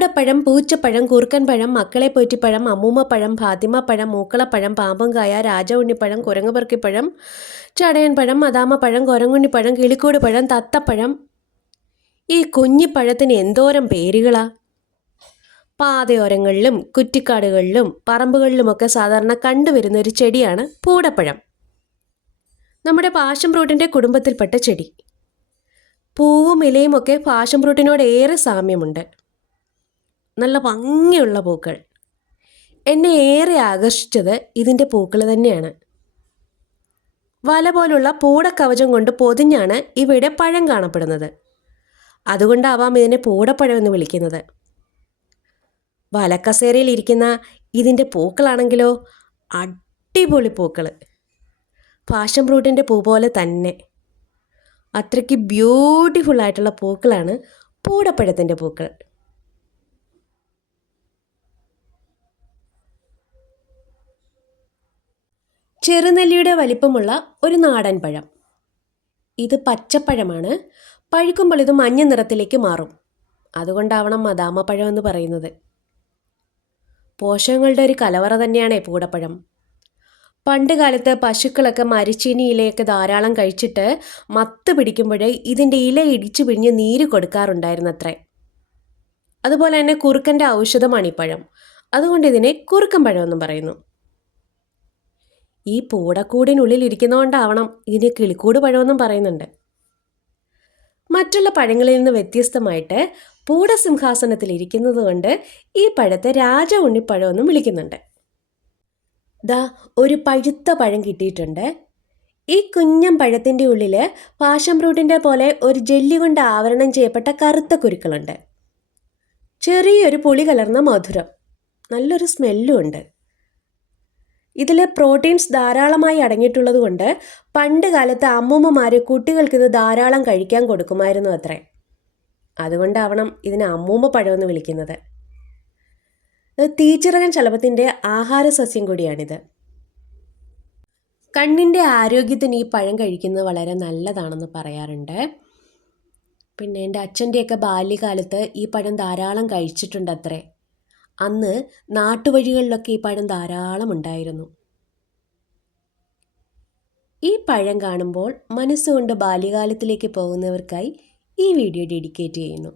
പൂടപ്പഴം, പൂച്ചപ്പഴം, കൂർക്കൻപഴം, മക്കളെ പോറ്റിപ്പഴം, അമ്മൂമ്മപ്പഴം, ഫാത്തിമപ്പഴം, മൂക്കളപ്പഴം, പാമ്പുംകായ, രാജഉണ്ണിപ്പഴം, കുരങ്ങുപെറുക്കിപ്പഴം, ചടയൻപഴം, മദാമപ്പഴം, കുരങ്ങുണ്ണിപ്പഴം, കിളിക്കൂട് പഴം, തത്തപ്പഴം. ഈ കുഞ്ഞിപ്പഴത്തിന് എന്തോരം പേരുകളാ! പാതയോരങ്ങളിലും കുറ്റിക്കാടുകളിലും പറമ്പുകളിലുമൊക്കെ സാധാരണ കണ്ടുവരുന്ന ഒരു ചെടിയാണ് പൂടപ്പഴം. നമ്മുടെ പാഷൻ ഫ്രൂട്ടിൻ്റെ കുടുംബത്തിൽപ്പെട്ട ചെടി. പൂവും ഇലയും ഒക്കെ പാഷൻ ഫ്രൂട്ടിനോട് ഏറെ സാമ്യമുണ്ട്. നല്ല ഭംഗിയുള്ള പൂക്കൾ. എന്നെ ഏറെ ആകർഷിച്ചത് ഇതിൻ്റെ പൂക്കൾ തന്നെയാണ്. വല പോലുള്ള പൂടക്കവചം കൊണ്ട് പൊതിഞ്ഞാണ് ഇവയുടെ പഴം കാണപ്പെടുന്നത്. അതുകൊണ്ടാവാം ഇതിനെ പൂടപ്പഴം എന്ന് വിളിക്കുന്നത്. വലക്കസേരയിൽ ഇരിക്കുന്ന ഇതിൻ്റെ പൂക്കളാണെങ്കിലോ അടിപൊളി പൂക്കൾ. പാഷൻ ഫ്രൂട്ടിൻ്റെ പൂ പോലെ തന്നെ അത്രയ്ക്ക് ബ്യൂട്ടിഫുൾ ആയിട്ടുള്ള പൂക്കളാണ് പൂടപ്പഴത്തിൻ്റെ പൂക്കൾ. ചെറുനെല്ലിയുടെ വലിപ്പമുള്ള ഒരു നാടൻ പഴം. ഇത് പച്ചപ്പഴമാണ്. പഴുക്കുമ്പോൾ ഇത് മഞ്ഞ നിറത്തിലേക്ക് മാറും. അതുകൊണ്ടാവണം മദാമപ്പഴം എന്ന് പറയുന്നത്. പോഷകങ്ങളുടെ ഒരു കലവറ തന്നെയാണ് പൂടപ്പഴം. പണ്ട് കാലത്ത് പശുക്കളൊക്കെ മരിച്ചീനി ഇലയൊക്കെ ധാരാളം കഴിച്ചിട്ട് മത്ത് പിടിക്കുമ്പോഴേ ഇതിൻ്റെ ഇല ഇടിച്ചു പിഴിഞ്ഞ് നീര് കൊടുക്കാറുണ്ടായിരുന്നത്രേ. അതുപോലെ തന്നെ കുറുക്കൻ്റെ ഔഷധമാണ് ഈ പഴം. അതുകൊണ്ട് ഇതിനെ കുറുക്കൻ പഴം എന്നും പറയുന്നു. ഈ പൂടക്കൂടിനുള്ളിൽ ഇരിക്കുന്നതുകൊണ്ടാവണം ഇതിനെ കിളിക്കൂട് പഴമെന്നും പറയുന്നുണ്ട്. മറ്റുള്ള പഴങ്ങളിൽ നിന്ന് വ്യത്യസ്തമായിട്ട് പൂടസിംഹാസനത്തിൽ ഇരിക്കുന്നത് കൊണ്ട് ഈ പഴത്തെ രാജ ഉണ്ണിപ്പഴമെന്നും വിളിക്കുന്നുണ്ട്. ദാ ഒരു പഴുത്ത പഴം കിട്ടിയിട്ടുണ്ട്. ഈ കുഞ്ഞൻ പഴത്തിൻ്റെ ഉള്ളിൽ പാഷൻ ഫ്രൂട്ടിൻ്റെ പോലെ ഒരു ജെല്ലി കൊണ്ട് ആവരണം ചെയ്യപ്പെട്ട കറുത്ത കുരുക്കളുണ്ട്. ചെറിയൊരു പുളി കലർന്ന മധുരം, നല്ലൊരു സ്മെല്ലും ഉണ്ട്. ഇതിൽ പ്രോട്ടീൻസ് ധാരാളമായി അടങ്ങിയിട്ടുള്ളത് കൊണ്ട് പണ്ട് കാലത്ത് അമ്മൂമ്മമാർ കുട്ടികൾക്കിത് ധാരാളം കഴിക്കാൻ കൊടുക്കുമായിരുന്നു അത്രേ. അതുകൊണ്ടാവണം ഇതിനെ അമ്മൂമ്മ പഴമെന്ന് വിളിക്കുന്നത്. തീച്ചിറകൻ ശലഭത്തിൻ്റെ ആഹാര സസ്യം കൂടിയാണിത്. കണ്ണിൻ്റെ ആരോഗ്യത്തിന് ഈ പഴം കഴിക്കുന്നത് വളരെ നല്ലതാണെന്ന് പറയാറുണ്ട്. പിന്നെ എൻ്റെ അച്ഛൻ്റെയൊക്കെ ബാല്യകാലത്ത് ഈ പഴം ധാരാളം കഴിച്ചിട്ടുണ്ട് അത്രേ. അന്ന് നാട്ടുവഴികളിലൊക്കെ ഈ പഴം ധാരാളം ഉണ്ടായിരുന്നു. ഈ പഴം കാണുമ്പോൾ മനസ്സുകൊണ്ട് ബാല്യകാലത്തിലേക്ക് പോകുന്നവർക്കായി ഈ വീഡിയോ ഡെഡിക്കേറ്റ് ചെയ്യുന്നു.